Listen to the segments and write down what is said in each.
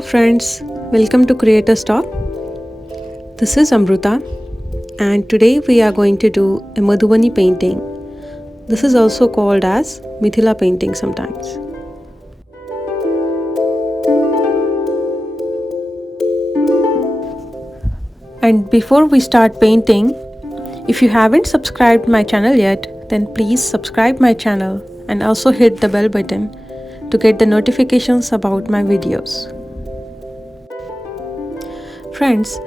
Hello friends, welcome to Creator's Talk. This is Amruta and today we are going to do a Madhubani painting. This is also called as Mithila Painting sometimes. And before we start painting, if you haven't subscribed my channel yet, then please subscribe my channel and also hit the bell button to get the notifications about my videos. Friends,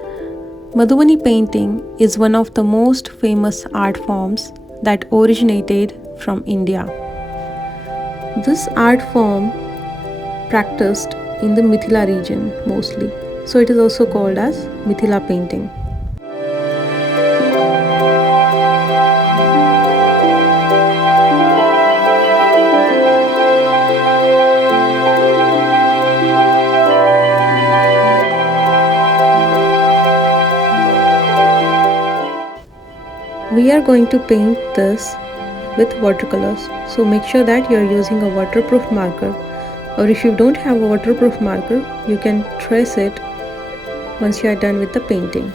Madhubani painting is one of the most famous art forms that originated from India. This art form practiced in the Mithila region mostly, so it is also called as Mithila painting. We are going to paint this with watercolors, so make sure that you are using a waterproof marker, or if you don't have a waterproof marker, you can trace it once you are done with the painting.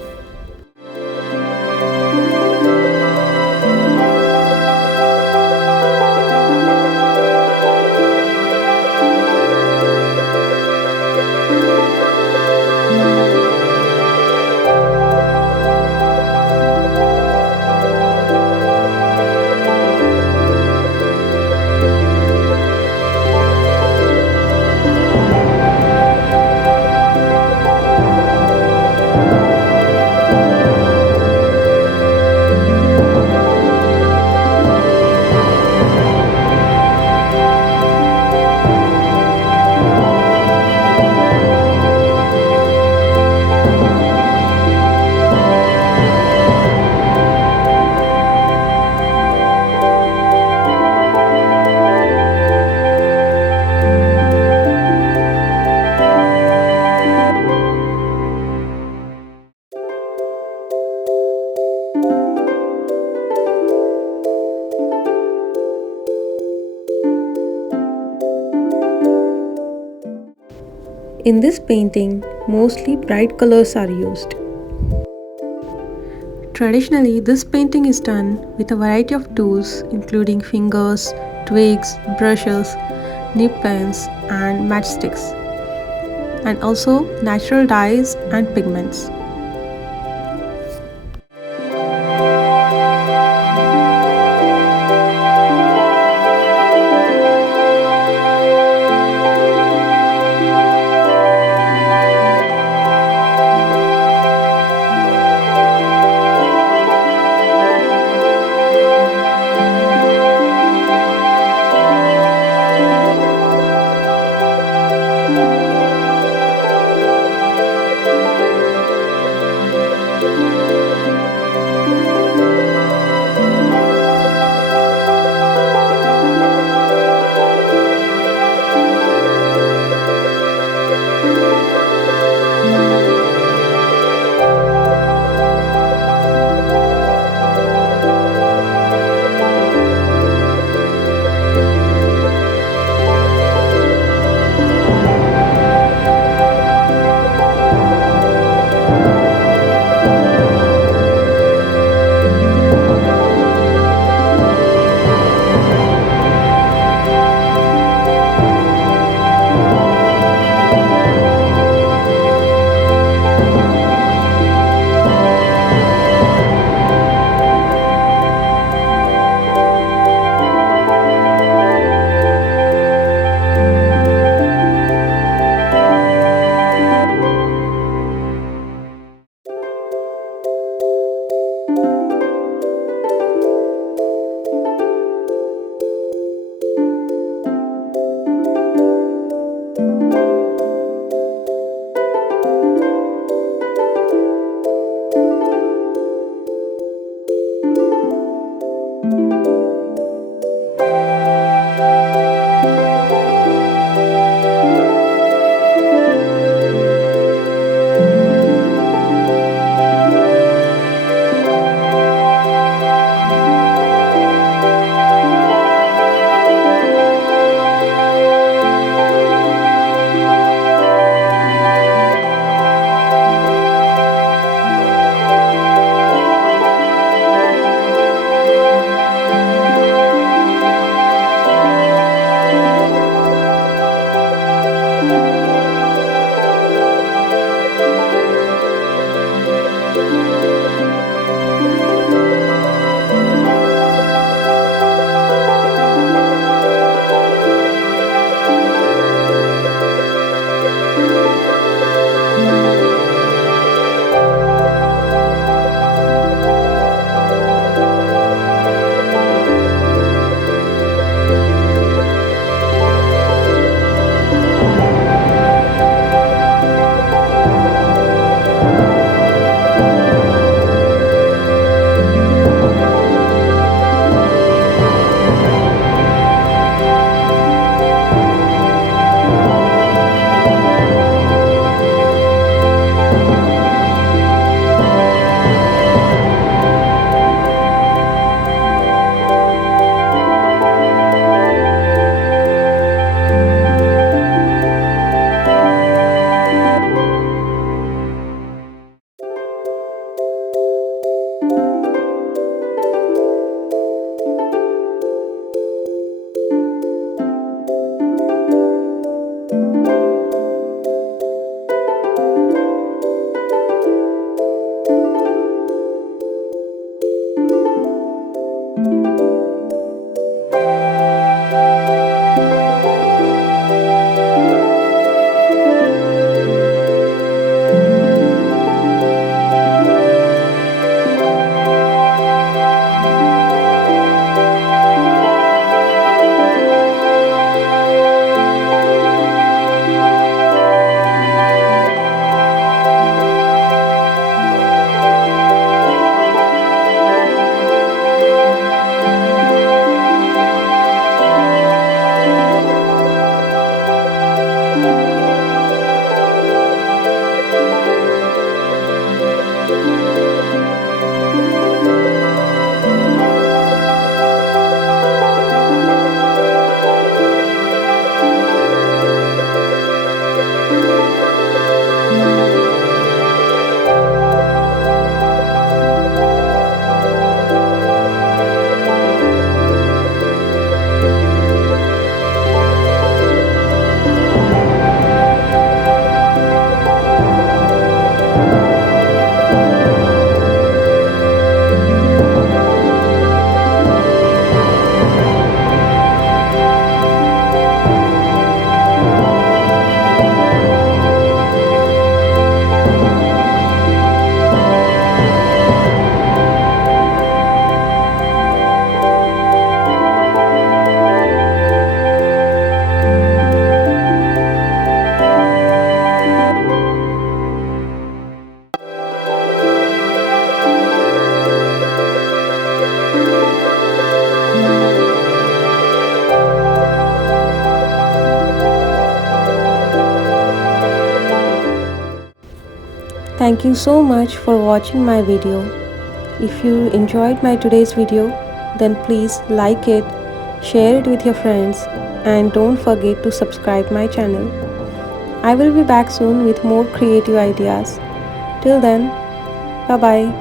In this painting, mostly bright colors are used. Traditionally, this painting is done with a variety of tools including fingers, twigs, brushes, nib pens and matchsticks, and also natural dyes and pigments. Thank you so much for watching my video. If you enjoyed my today's video, then please like it, share it with your friends, and don't forget to subscribe my channel. I will be back soon with more creative ideas. Till then, bye bye.